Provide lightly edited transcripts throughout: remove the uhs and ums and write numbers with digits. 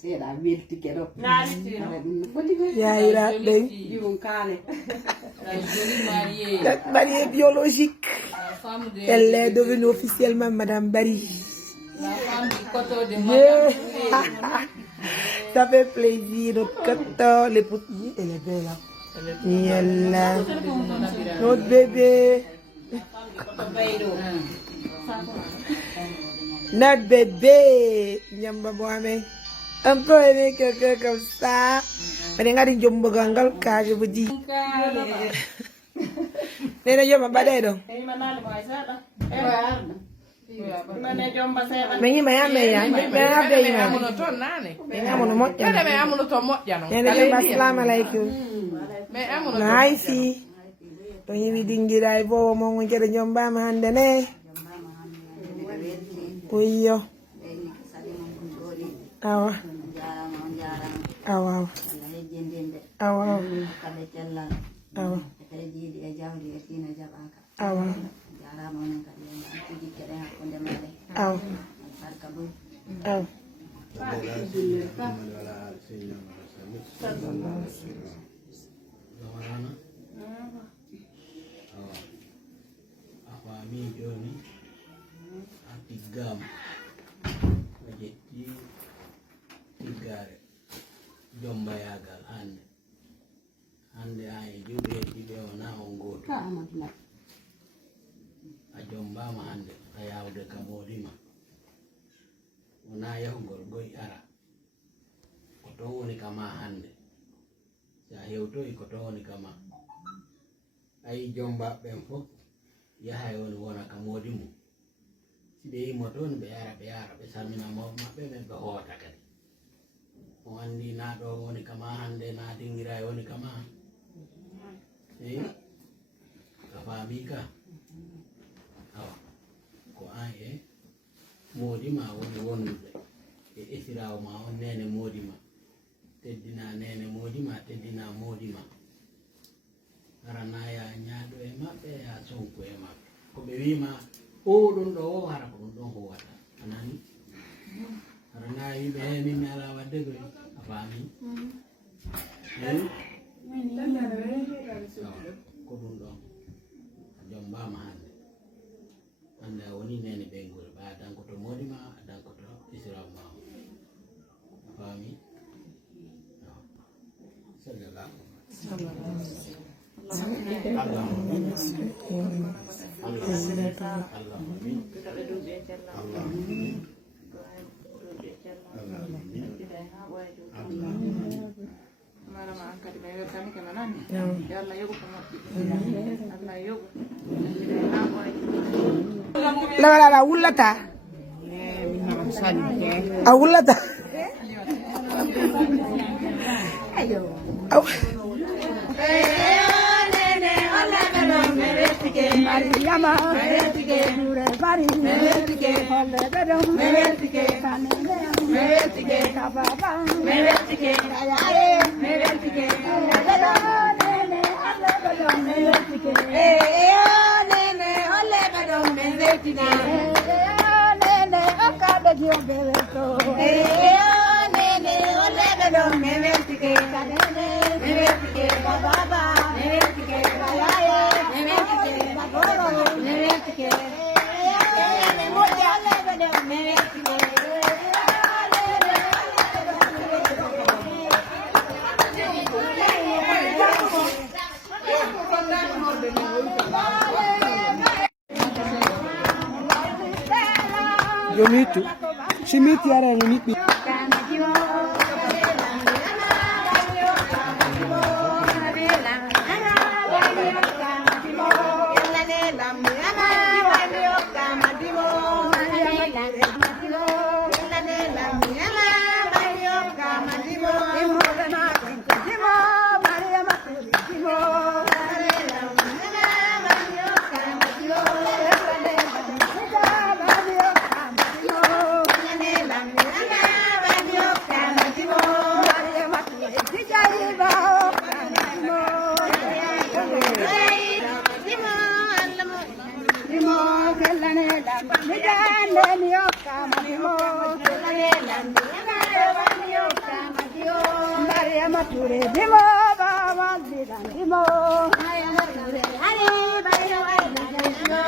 seeɗa welti keɗo Yaïra Deng. jibum kaale Mariée biologique. Elle est devenue officiellement Madame Barry. La femme du coteau de Yeah. Madame. Ça fait plaisir. Notre coteau, les petits, elle est belle. Hein. Et elle a notre bébé. Notre bébé. Nyamba Mohamed. Un peu aimé quelqu'un comme ça. Mais regarde, je me gangal car je vous dis. Nena yoma badai dong. Mengi maya maya. Menga apa ini? Menga mau nomot ya. Nena yoma assalamualaikum. Nice. Pengi bidingi dai bo mau ngecari nyomba mahandane. Puyo. Awa. Awa. Awa. Awa. Awa. Aw. Aw. Afami joni atigam jetti tigare jombayagal hande ay juɓe ɗiɗe wona on goto a jombama hande a yawde ka moɗima wona yahugol goy ara ko ton woni kama hande sa hewtoyi ko ton woni kama ayi jombaɓen fof yahay woni wona ka moodi mum siɓe yimo toon ɓe yara ɓe salmina mawɓe maɓɓe ɓen ɓe hoota kadi o andi na ɗo woni kama hande na dingira e woni kama eyi ka faami ka awa ko an e moodima woni wonnude e esirawo ma on nene moodima teddina nene moodima teddina moodima harana ya ñaaɗo e maɓɓe ya sonko e maɓɓe ko ɓe wima o ɗum ɗo o hara ko ɗum ɗon huwata anani harana yimɓe he min mi ala wadde koy a faami ko ɗum ɗon a jombama hande hande a woni nene ɓengol ɓa dankoto moɗima a dankoto isiraw ma a faami sallallahu La wulata. A wulata. Mariama, Bari, Yo mitu. Si miti ara yang ini. mature bimo baba bidan bimo Maya mature hari bayo bimo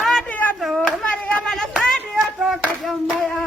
Sadiato Maria mana Sadiato kajambaya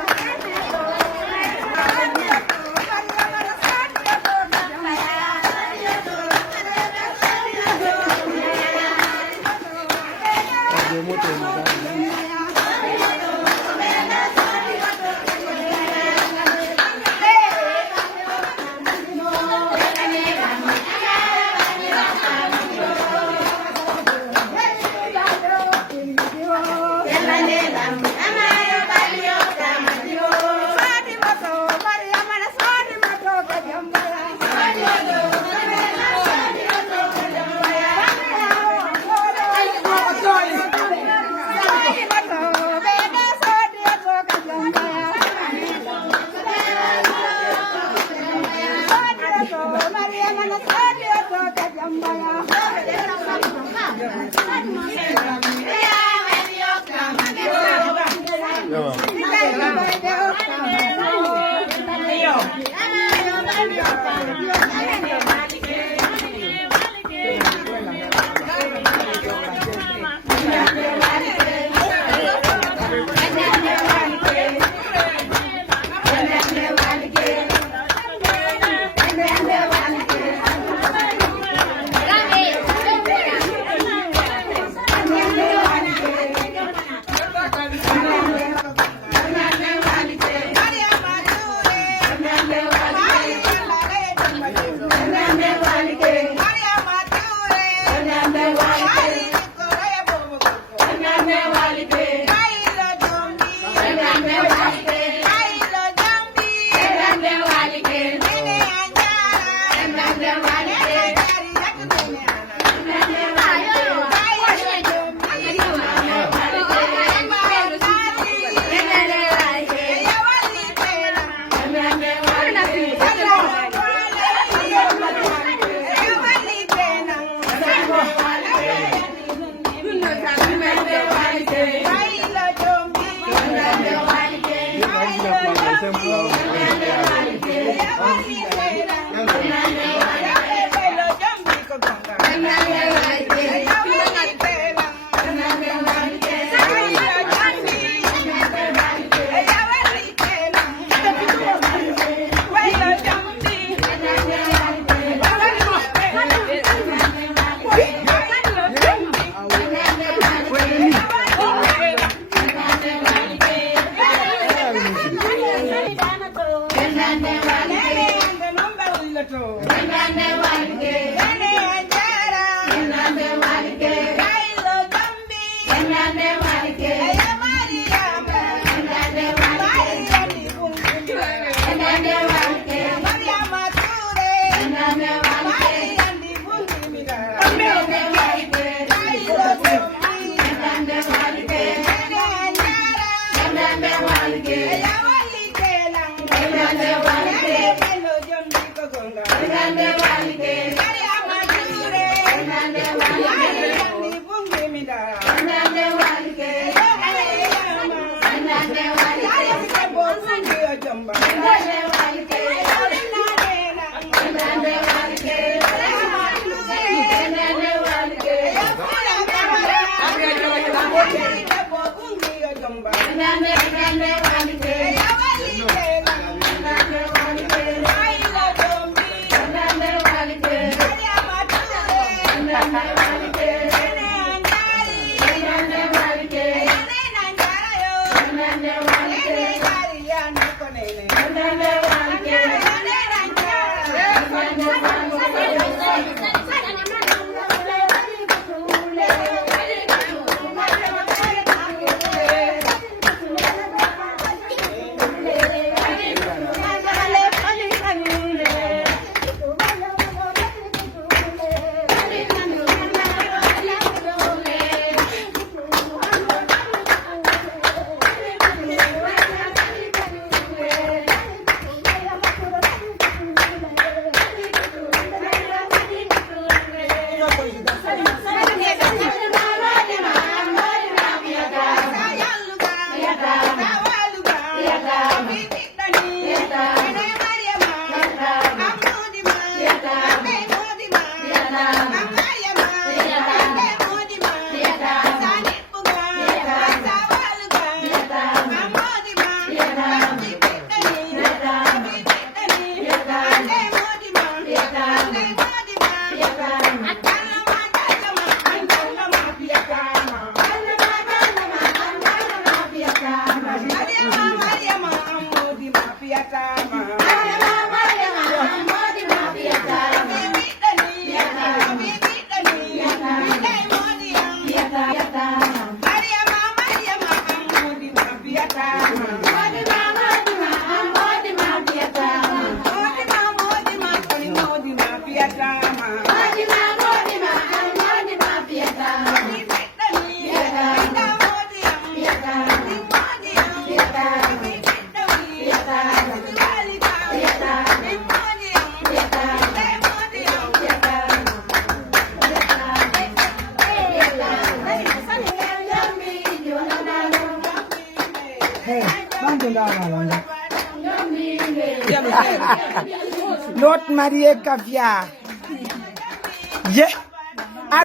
Not Maria Cavia. Yeah.